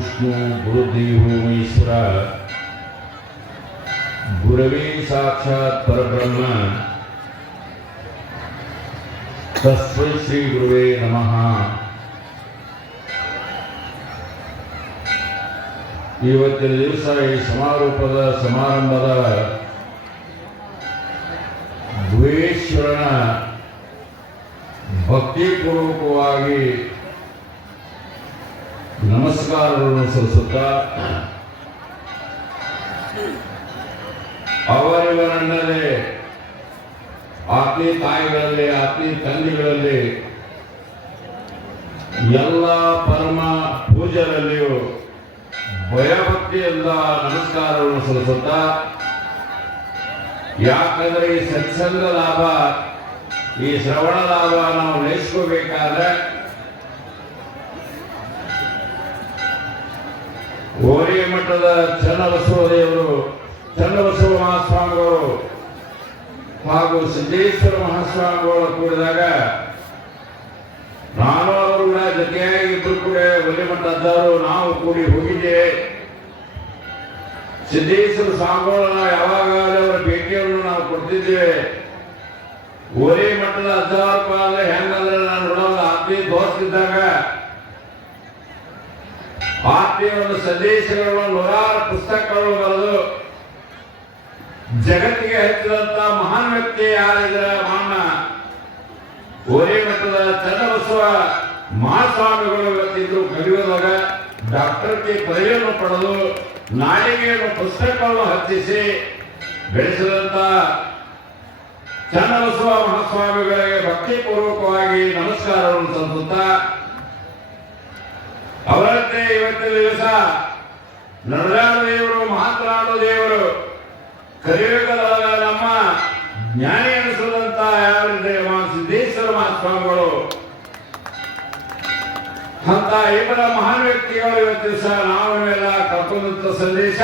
ವಿಷ್ಣು ಗುರುದೇವೋ ಮಹೇಶ್ವರ ಗುರವೇ ಸಾಕ್ಷಾತ್ ಪರಬ್ರಹ್ಮ ತಸ್ಮೈ ಶ್ರೀ ಗುರುವೇ ನಮಃ ಇವತ್ತಿನ ದಿವಸ ಈ ಸಮಾರೋಪದ ಸಮಾರಂಭದ ಗುಹೇಶ್ವರನ ಭಕ್ತಿಪೂರ್ವಕವಾಗಿ ನಮಸ್ಕಾರಗಳನ್ನು ಸಲ್ಲಿಸುತ್ತಾ ಅವರಿವರನ್ನದೇ ಆತ್ಮೀ ತಾಯಿಗಳಲ್ಲಿ ಆತ್ಮೀ ತಂದೆಗಳಲ್ಲಿ, ಎಲ್ಲ ಪರಮ ಪೂಜರಲ್ಲಿಯೂ ಭಯಭಕ್ತಿಯಿಂದ ನಮಸ್ಕಾರವನ್ನು ಸಲ್ಲಿಸುತ್ತಾ, ಯಾಕಂದ್ರೆ ಈ ಸತ್ಸಂಗ ಲಾಭ, ಈ ಶ್ರವಣ ಲಾಭ ನಾವು ಓರಿ ಮಠದ ಚನ್ನಬಸವ ದೇವರು ಚನ್ನಬಸವ ಮಹಾಸ್ವಾಮಿಗಳು ಹಾಗೂ ಸಿದ್ದೇಶ್ವರ ಮಹಾಸ್ವಾಮಿಗಳು ಕೂಡಿದಾಗ ನಾನು ಅವರು ಕೂಡ ಜೊತೆಯಾಗಿದ್ದು ಕೂಡ ಒಲೆ ನಾವು ಕೂಡಿ ಹೋಗಿದ್ದೆ. ಸಿದ್ದೇಶ್ವರ ಸ್ವಾಮಿಗಳನ್ನ ಯಾವಾಗಲೂ ಅವರ ಭೇಟಿಯನ್ನು ನಾವು ಕೊಡ್ತಿದ್ದೇವೆ. ಓರೇ ಮಠದ ಅಜ್ಜಾರಪ್ಪ ಅಂದ್ರೆ ಹೆಂಗಂದ್ರೆ ನಾನು ನೋಡೋದು ಆತ್ಮೀಯ ದೋಸ್ತಿದ್ದಾಗ ಆತ್ಮೀಯ ಒಂದು ಸಂದೇಶಗಳನ್ನು ನೂರಾರು ಪುಸ್ತಕಗಳು ಬರೆದು ಜಗತ್ತಿಗೆ ಹಚ್ಚಿದಂತ ಮಹಾನ್ ವ್ಯಕ್ತಿ ಯಾರಿದ್ರ ಮಾನ ಮಠದ ಚನ್ನಬಸವ ಮಹಾಸ್ವಾಮಿಗಳು ಇವತ್ತಿದ್ರು ಕಲಿಯುವಾಗ ಡಾಕ್ಟರ್ ಕೆ ಪದವಿಯನ್ನು ಪಡೆದು ನಾಡಿಗೆಯನ್ನು ಪುಸ್ತಕಗಳನ್ನು ಹತ್ತಿಸಿ ಬೆಳೆಸಿದಂತ ಚನ್ನಬಸವ ಮಹಾಸ್ವಾಮಿಗಳಿಗೆ ಭಕ್ತಿಪೂರ್ವಕವಾಗಿ ನಮಸ್ಕಾರವನ್ನು ಸಲ್ಲಿಸುತ್ತಾ ಅವರಂತೆ ಇವತ್ತಿನ ದಿವಸ ನಡೆದಾಡ ದೇವರು ಮಾತನಾಡುವ ದೇವರು ಕಲಿಯುಗದ ನಮ್ಮ ಜ್ಞಾನಿ ಅನಿಸುವಂತ ಯಾರಿದೆ ಸಿದ್ದೇಶ್ವರ ಮಹಾಸ್ವಾಮಿಗಳು. ಅಂತ ಇಬ್ಬರ ಮಹಾನ್ ವ್ಯಕ್ತಿಗಳು ಇವತ್ತಿನ ದಿವಸ ನಾವೆಲ್ಲ ಕರ್ಕೊಂಡಂತ ಸಂದೇಶ.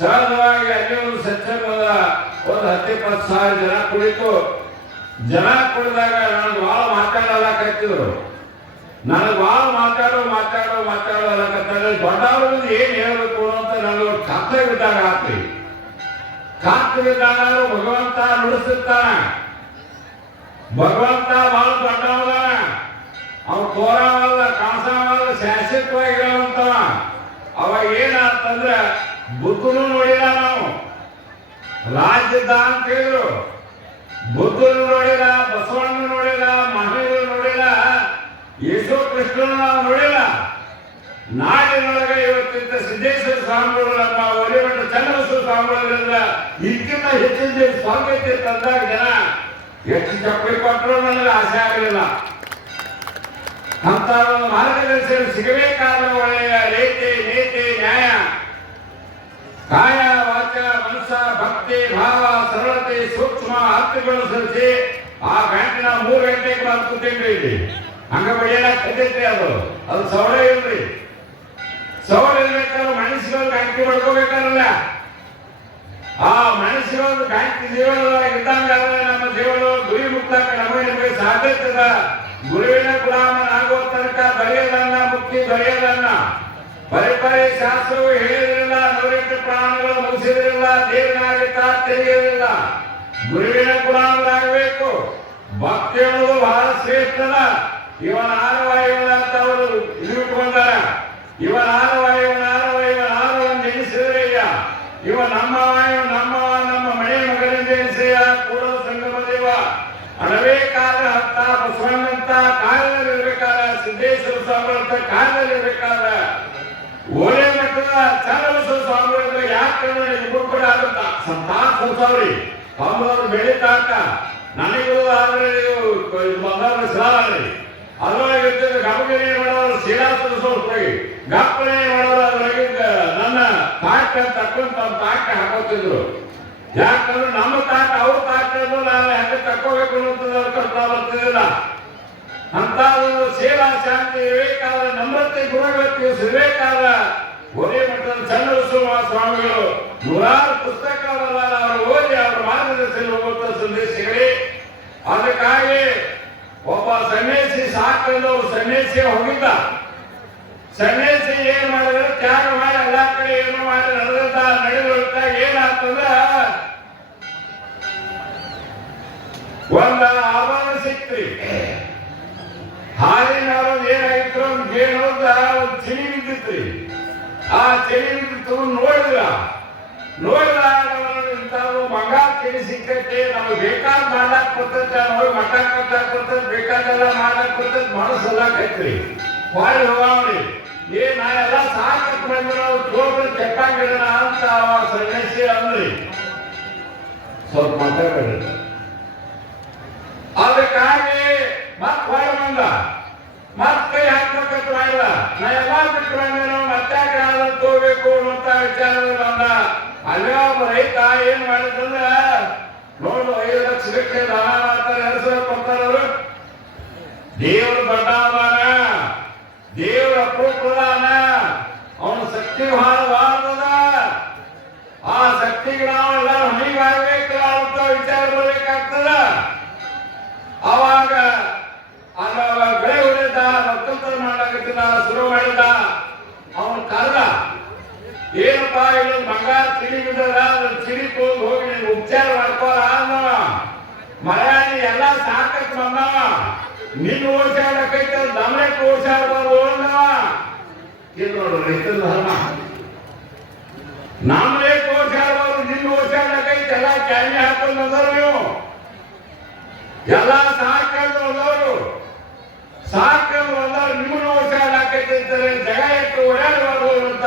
ಸಹಜವಾಗಿ ಅಲ್ಲಿ ಒಂದು ಸತ್ಸಂಗದ ಒಂದು ಹತ್ತಿಪ್ಪತ್ತು ಸಾವಿರ ಜನ ಕುಳಿತು, ಜನ ಕುಳಿದಾಗ ನಾನು ಬಹಳ ಮಾತಾಡಲ್ಲ ಕತ್ತಿದ್ರು ನನಗೆ ಭಾಳ ಮಾತಾಡೋ ಮಾತಾಡೋ ಮಾತಾಡೋ ಅನ್ನಕತ್ತಾರೆ ದೊಡ್ಡವ್ರಿಗೆ ಏನು ಹೇಳ್ಬೇಕು ಅಂತ ನನಗೆ ಕತ್ತ ಬಿದ್ದಾಗ ಆತ್ರಿ ಕತ್ತ ಬಿದ್ದಾಗ ಭಗವಂತ ನುಡಿಸುತ್ತಾನ. ಭಗವಂತ ಭಾಳ ದೊಡ್ಡವಲ್ಲ ಅವ್ನು ಕೋರವಲ್ಲ ಕಾಸವಲ್ಲ ಶಾಶ್ವತವಾಗಿ ಅವ ಅವಾಗ ಏನಾಗ್ತಂದ್ರೆ ಬುದ್ಧನು ನೋಡಿಲ್ಲ ನಾವು. ರಾಜ್ಯದ ಅಂತ ಹೇಳಿದ್ರು. ಬುದ್ಧನು ನೋಡಿಲ್ಲ ಬಸವಣ್ಣ ನೋಡಿಲ್ಲ ನೋಡಿಲ್ಲ ಯೇಸು ಕೃಷ್ಣನ ನಾವು ನೋಡಿಲ್ಲ. ನಾಡಿನೊಳಗೆ ಇವತ್ತಿದ್ದ ಸಿದ್ದೇಶ್ವರ ಸ್ವಾಮಿಗಳು ಅಥವಾ ಒಲಿಮಠ ಚನ್ನಬಸವ ಸ್ವಾಮಿಗಳಿಂದ ಇದಕ್ಕಿಂತ ಹೆಚ್ಚಿನ ಸ್ವಾಗತ ತಂದಾಗ ಜನ ಎಷ್ಟು ಚಪ್ಪಲಿ ಕೊಟ್ಟರು ನನಗೆ ಆಸೆ ಆಗಲಿಲ್ಲ. ಅಂತ ಒಂದು ಮಾರ್ಗದರ್ಶನ ಸಿಗಬೇಕಾದ ಒಳ್ಳೆಯ ರೀತಿ, ನೀತಿ, ನ್ಯಾಯ. ಕಾಯ, ವಾಚ, ಮನಸ್ಸ, ಭಕ್ತಿ, ಭಾವ, ಸರಳತೆ, ಸೂಕ್ಷ್ಮ, ಹತ್ತುಗಳು ಸರಿಸಿ ಆ ಬ್ಯಾಂಕಿನ ಮೂರು ಗಂಟೆಗೆ ಬಂದು ಕೂತಿದ್ರಿ ಹಂಗ ಬಡಿಯಲ್ಲ ಕದ್ದೈತ್ರಿ ಅದು. ಅದು ಸವಳ ಇಲ್ರಿ. ಸವಳ ಇರ್ಬೇಕಾದ್ರೆ ಮನಸ್ಸಿಗೊಂದು ಬ್ಯಾಂಕಿ ಮಾಡ್ಕೋಬೇಕಾರಲ್ಲ. ಆ ಮನಸ್ಸಿಗೊಂದು ಬ್ಯಾಂಕ್ ಜೀವನದೊಳಗೆ ಇದ್ದಂಗ ನಮ್ಮ ಜೀವನ ಗುರಿ ಮುಕ್ತಕ್ಕ ನಮಗೆ ನಿಮಗೆ ಸಾಧ್ಯತೆ ಅದ. ಗುರುವಿನ ಗುಲಾಮನಾಗುವ ತನಕ ದೊರೆಯದನ್ನ ಮುಕ್ತಿ ದೊರೆಯದನ್ನ ಪರಿಪರಿ ಶಾಸ್ತ್ರವು ಹೇಳಿದ್ರಿಲ್ಲ, ನೂರೆಂಟು ಪ್ರಾಣಗಳು ಮುಗಿಸಿದ್ರಿಲ್ಲ ದೇವನಾಗಿತ್ತ ತಿಳಿಯಲಿಲ್ಲ ಗುರುವಿನ ಗುಲಾಮರಾಗಬೇಕು. ಭಕ್ತಿ ಅನ್ನೋದು ಬಹಳ ಶ್ರೇಷ್ಠದ ಇವನ ಆರವ ಇವನ ಅಂತ ಅವರು ಇಟ್ಕೊಂಡಾರ ಇವನ ಆರವ ಇವನ ಆರವ ಇವನ ಆರವ ಅಂತ ಎಣಿಸಿದ್ರೆ ಇವ ನಮ್ಮವ ಇವ ನಮ್ಮ ನಮ್ಮ ಮನೆ ಮಗನಿಂದ ಎನಿಸಿಯ ಕೂಡ ಸಂಗಮ ದೇವ. ಕಾಲ ಹತ್ತ ಬಸವಣ್ಣಂತ ಕಾಲದಲ್ಲಿರ್ಬೇಕಾದ ಸಿದ್ದೇಶ್ವರ ಸ್ವಾಮಿಗಳಂತ ಕಾಲದಲ್ಲಿರ್ಬೇಕಾದ ಓಲೆ ಮಠದ ಚನ್ನಬಸವ ಸ್ವಾಮಿಗಳಿಂದ ಯಾಕೆ ನಿಮಗೂ ಕೂಡ ಆಗುತ್ತ ಸಂತಾಪ ಸಂಸಾರಿ ಪಾಂಬವರು ಬೆಳೀತಾಕ ನನಗೂ ಆದ್ರೆ ಬಂದವರ ಶ್ರಾವಣಿ ಅದರೊಳಗೆ ಗಮಗಿರಿ ಮಾಡೋರು ಶ್ರೀರಾಸ್ತ್ರ ಸೋಸ್ತಾಗಿ ಗಪ್ಪಣೆ ಮಾಡೋರು ನನ್ನ ತಾಕ ತಕ್ಕೊಂತ ತಾಕ ಹಾಕೋತಿದ್ರು. ಯಾಕಂದ್ರೆ ನಮ್ಮ ತಾಕ ಅವ್ರ ತಾಕ ನಾನು ಹೆಂಗೆ ತಕ್ಕೋಬೇಕು ಅನ್ನೋದು ಕಲ್ಪನಾ ಬರ್ತಿದ್ದಿಲ್ಲ ಅಂತ ಸೇವಾ ಶಾಂತಿ ವಿವೇಕಾದ ನಮ್ರತೆ ಗುಣಗಳು ವಿವೇಕಾದ ಒರೇ ಮಠದ ಚನ್ನಬಸವ ಸ್ವಾಮಿಗಳು ನೂರಾರು ಪುಸ್ತಕವನ್ನ ಅವರು ಓದಿ ಅವರ ಮಾರ್ಗದರ್ಶನ ಹೋಗುವಂತ ಸಂದೇಶಗಳೇ. ಅದಕ್ಕಾಗಿ ಸನ್ಯಾಸಿ ಸಾಕಂದು ಅವ್ರು ಸನ್ಯಾಸಿ ಹೋಗಿದ್ದ ಸನ್ಯಾಸಿ ಏನ್ ಮಾಡಿದ್ರು? ತ್ಯಾಗ ಮಾಡಿ ಎಲ್ಲಾ ಕಡೆ ಏನು ಮಾಡಿ ನಡೆದಂತ ನಡೆದ ಏನಾಗ್ತದ ಒಂದ ಆಭರಣ ಸಿಕ್ತ್ರಿ. ಹಾಲಿನ ಏನಾಗಿತ್ತು ಒಂದು ಚಿನಿ ಬಿದ್ದಿತ್ರಿ. ಆ ಚಿನಿ ಬಿದ್ದಿತ್ತು ನೋಡಿದ್ರ. ನೋಡಿದ ಬಂಗಾರ ತಿಳಿ ಸಿಕ್ಕೈತಿ ನಮಗೆ ಬೇಕಾದ ಮಾಡಕ್ ಬರ್ತೈತೆ ಹೋಗಿ ಮಠ ಕೊಡ್ತಾ ಬರ್ತೈತೆ ಬೇಕಾದೆಲ್ಲ ಮಾಡಕ್ ಬರ್ತೈತೆ ಮನಸ್ಸೆಲ್ಲ ಕೈತ್ರಿ. ಹೊಳ್ಳಿ ಹೋಗಾವ್ರಿ ಏ ನಾ ಎಲ್ಲ ಸಾಕತ್ ಬಂದಿರೋ ತೋರ್ಬಿ ಕೆಟ್ಟಂಗಿಡೋಣ ಅಂತ ಅವ ಸನ್ಯಾಸಿ ಅಂದ್ರಿ. ಸ್ವಲ್ಪ ಮಾತಾಡ್ರಿ ಅದಕ್ಕಾಗಿ ಮತ್ ಹೊರ ಬಂದ ಮತ್ ಕೈ ಹಾಕ್ಬೇಕಂತ ಮಾಡಿದ ನಾ ಎಲ್ಲ ಬಿಟ್ಟು ಬಂದೇನು ಮತ್ತೆ ತಗೋಬೇಕು ಅಂತ ವಿಚಾರ ಅಲ್ಲೇ ಒಬ್ಬ ರೈತ ಏನ್ ಮಾಡಿದಂದ್ರ ನೋಡು, ಐದು ಲಕ್ಷ ಗಟ್ಟಲೆ ದಾನ ಮಾಡ್ತಾರೆ ಎರಡು ಸಾವಿರ ಕೊಡ್ತಾರೆ ಅವರು. ದೇವರು ದೊಡ್ಡ ಅದಾನ ದೇವರ ಅಪರೂಪದಾನ, ಅವನ ಶಕ್ತಿ ಭಾಳ ಬಾಳದ ಆ ಶಕ್ತಿಗೆ ನಾವೆಲ್ಲ ಹೊಣಿಗಾಗಬೇಕು ಅಂತ ವಿಚಾರ ಬರ್ಬೇಕಾಗ್ತದ ಅವಾಗ ಅಲ್ಲ ಬೆಳೆ ಹೊಡೆದ ಒಕ್ಕಲ್ತನ ಮಾಡಾಕತ್ತಿದ ಶುರು ಮಾಡಿದ ಅವನ ಕರ್ದ ಏನಪ್ಪ ಇದು ಬಂಗಾರ ಚಿಡಿ ಬಿದ್ದದ ಅದನ್ನ ಚಿಡಿ ತಗೊಂಡು ಹೋಗಿ ನೀನು ಉಪಚಾರ ಮಾಡ್ಕೋರ ಅಂದವ ಮಲಯಾಳಿ ಎಲ್ಲ ಬಂದವ ನಿನ್ನ ಓಡ್ಸಾಡಕೈತೆ ದಮನಕ್ಕೆ ಓಡ್ಸಾಡ್ಬಾರ್ದು ಅಂದವ ಇದು ನೋಡು ರೈತರ ಧರ್ಮ? ನಮ್ಮದೇ ಓಡ್ಸಾಡ್ಬಾರ್ದು ನಿನ್ನ ಓಡ್ಸಾಡಕೈತೆ ಎಲ್ಲ ಕ್ಯಾಮಿ ಹಾಕೊಂಡು ಬಂದರು ನೀವು. ಎಲ್ಲ ಸಾಕೊಂಡು ಹೋದವರು. ಸಾಕೊಂಡು ಹೋದವರು ನಿಮ್ಮನ್ನು ಅಂತ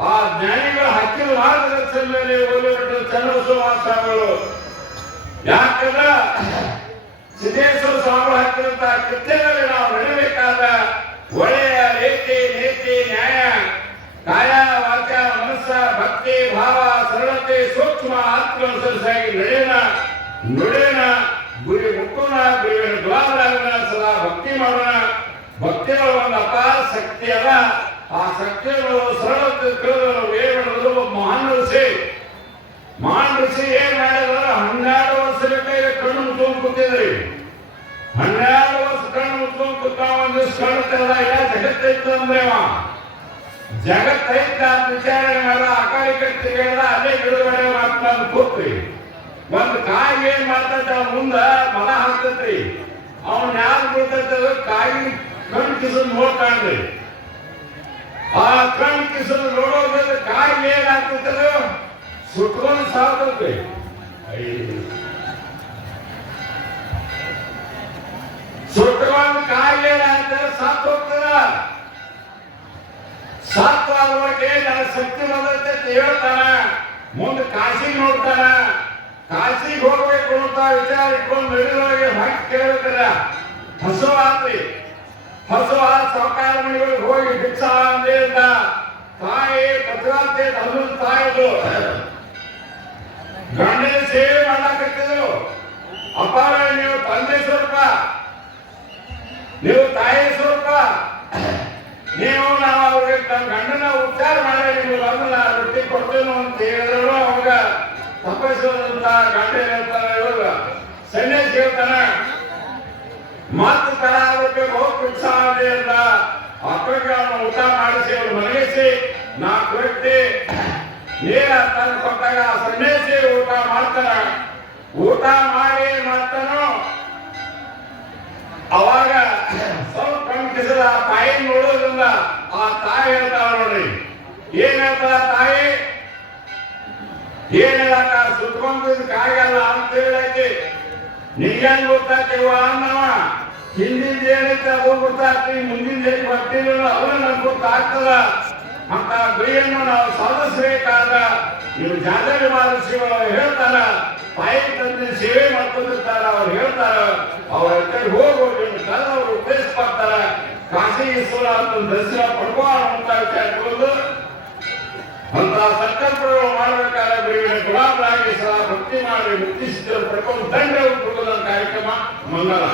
ಆ ಜ್ಞಾನಿಗಳ ಹಕ್ಕಿನ ಮಾರ್ಗದರ್ಶನ ಮೇಲೆ ಹೋಗಿಬಿಟ್ಟು ಚನ್ನಬಸವಾಸಗಳು ಯಾಕಂದ್ರ ಸಿದ್ದೇಶ್ವರ ಸ್ವಾಮಿ ಹಾಕಿದಂತ ಕೃತ್ಯದಲ್ಲಿ ನಾವು ನಡಬೇಕಾದ ಒಳ್ಳೆಯ ರೀತಿ ನೀತಿ, ನ್ಯಾಯ, ಕಾಯ, ವಾಚ, ಮನಸ್ಸ, ಭಕ್ತಿ, ಭಾವ, ಸರಳತೆ, ಸೂಕ್ಷ್ಮ ಆತ್ಮನುಸರಿಸಾಗಿ ನಡೆಯೋಣ, ನುಡಿಯೋಣ, ಗುರಿ ಮುಟ್ಟೋಣ ಗುರುವಿನ ದ್ವಾರಾಗೋಣ ಸದಾ ಭಕ್ತಿ ಮಾಡೋಣ. ಭಕ್ತಿಗಳ ಒಂದು ಅಪಾರ ಶಕ್ತಿ ಅದ ಆ ಶಕ್ತಿಗಳು ಸರಳತೆ ತಿಳಿದವರು ವೇಗಳು ಮಹಾನ್ ಋಷಿ ಮಹಾನ್ ಋಷಿ ಏನ್ ಮಾಡಿದ್ರ ಕಣ್ಣು ಮುಚ್ಕೊಂಡು ಕೂತಿದ್ರಿ ಹನ್ನೆರಡು ವರ್ಷ ಕಣ್ಣು ಮುಚ್ಕೊಂಡು ಕೂತಾವ ಒಂದಿಷ್ಟು ಕಣ್ಣು ತೆರೆದ ಇಲ್ಲ ಅಂದ್ರೆ ಅವ. ಜಗತ್ತೈತ ಈ ಕಡೆ ತಿರುಗಾಡ ಅಲ್ಲೇ ಬಿಡುಗಡೆ ಮಾಡ್ಕೊಂಡು ಕೂತ್ರಿ. ಒಂದು ಕಾಯಿ ಏನ್ ಮಾಡ್ತೈತೆ ಮುಂದ? ಮನ ಹಾಕ್ತೈತ್ರಿ. ಅವನ್ ಯಾರು ಬಿಡ್ತೈತೆ ಕಾಯಿ ಕಣ್ ಕಿಸದ್ ನೋಡ್ತಾನ್ರಿ ಆ ಕಣ್ ಕಿಸದ್ ನೋಡೋದ್ರಲ್ಲಿ ಕಾಯಿ ಏನ್ ಆಗ್ತೈತೆ ಅದು? ಸುಟ್ಕೊಂಡು ಸಾರ್ತೈತ್ರಿ ಸುಟ್ಕೊಂಡು ಆಗ್ತದೆ ಸತ್ ಹೋಗ್ತದ ಸತ್ ಆಗುವಾಗೆ ನನ್ನ ಶಕ್ತಿ ಬಂದೈತೆ ಅಂತ ಮುಂದೆ ಕಾಶಿಗೆ ನೋಡ್ತಾನ ಕಾಶಿಗೆ ಹೋಗ್ಬೇಕು ಅಂತ ವಿಚಾರ ಇಟ್ಕೊಂಡು ನಡೆದೊಳಗೆ ಹಾಕಿ ಕೇಳ್ತಾರ ಹಸು ಆತ್ರಿ. ಹಸು ಆ ಸಾಕಾರ ಮನೆಗಳಿಗೆ ಹೋಗಿ ಭಿಕ್ಷಾ ಅಂದೇದ ತಾಯಿ ಪತ್ರವಾರ್ತೆ ಹಸು ತಾಯಿದು ಗಂಡನ ಸೇವೆ ಮಾಡಾಕತ್ತಿದ್ರು ಅಪಾರ ನೀವು ತಂದೆ ಸ್ವರೂಪ ನೀವು ತಾಯಿ ಸ್ವರೂಪ ನೀವು ತಮ್ಮ ಗಂಡನ ಉಚ್ಚಾರ ಮಾಡಿ ನೀವು ನನ್ನ ರೊಟ್ಟಿ ಕೊಡ್ತೇನೆ ಅಂತ ಹೇಳಿದ್ರು ಅವಾಗ ತಪಸ್ಸಂತ ಗಂಡ ಹೇಳ್ತಾನೆ ಇವಾಗ. ಸನ್ಯಾಸಿ ಹೇಳ್ತಾನ ಮತ್ತೆ ತರ ಆಗ್ಬೇಕು ಭಿಕ್ಷಾ ಅಂತ ಅಕ್ಕಗೆ ಅವನು ಊಟ ಮಾಡಿಸಿ ಅವ್ರು ಮಲಗಿಸಿ, ನಾಲ್ಕು ವ್ಯಕ್ತಿ ನೀರ ತಂದು ಕೊಟ್ಟಾಗ ಸನ್ಯಾಸಿ ಊಟ ಮಾಡ್ತಾನ. ಊಟ ಮಾಡಿ ಮಾಡ್ತಾನೋ, ಅವಾಗ ಸ್ವಲ್ಪ ಕಣ್ಕಿಸದ ಆ ತಾಯಿ ನೋಡೋದ್ರಿಂದ ಆ ತಾಯಿ ಹೇಳ್ತಾವ ನೋಡ್ರಿ. ಏನ್ ಹೇಳ್ತಾಳ ತಾಯಿ? ಏನ್ ಹೇಳಕ್ಕ? ಸುತ್ಕೊಂಡಿದ್ ಕಾಯಿಗಲ್ಲ ಅಂತ ಹೇಳೈತಿ ನಿಂಗೇನ್ ಗೊತ್ತಾಗ್ತೀವ ಅನ್ನವ ಹಿಂದಿನ ಏನೈತೆ ಅದು ಗೊತ್ತಾಗ್ತಿ ಮುಂದಿನ ಏನ್ ಬರ್ತಿಲ್ಲ ಅವ್ರ ನನ್ ಗೊತ್ತಾಗ್ತದ. ಅಂತ ಗುರಿಯನ್ನು ನಾವು ಸಾಧಿಸಬೇಕಾದ ನೀವು ಜಾಗರಿ ಮಹರ್ಷಿಗಳು ಹೇಳ್ತಾರ. ತಾಯಿ ತಂದೆ ಸೇವೆ ಮಾಡ್ಕೊಂಡಿರ್ತಾರ, ಅವ್ರು ಹೇಳ್ತಾರ. ಅವ್ರ ಕಡೆ ಹೋಗಿ ಕಲ್ಲ ಅವ್ರು ಉಪದೇಶ ಮಾಡ್ತಾರ ಕಾಶಿ ಈಶ್ವರ ಅಂತ ದರ್ಶನ ಪಡ್ಕೋಣ ಅಂತ ವಿಚಾರಗಳು ಅಂತ ಸಂಕಲ್ಪಗಳು ಮಾಡಬೇಕಾದ್ರೆ ಗುರುವಿನ ಗುಲಾಮರಾಗಿ ಸಹ ಭಕ್ತಿ ಮಾಡಿ ಮುಕ್ತಿ ಸಿದ್ಧ ಪಡ್ಕೊಂಡು ದಂಡ ಉಂಟು ಕಾರ್ಯಕ್ರಮ ಮಂಗಲ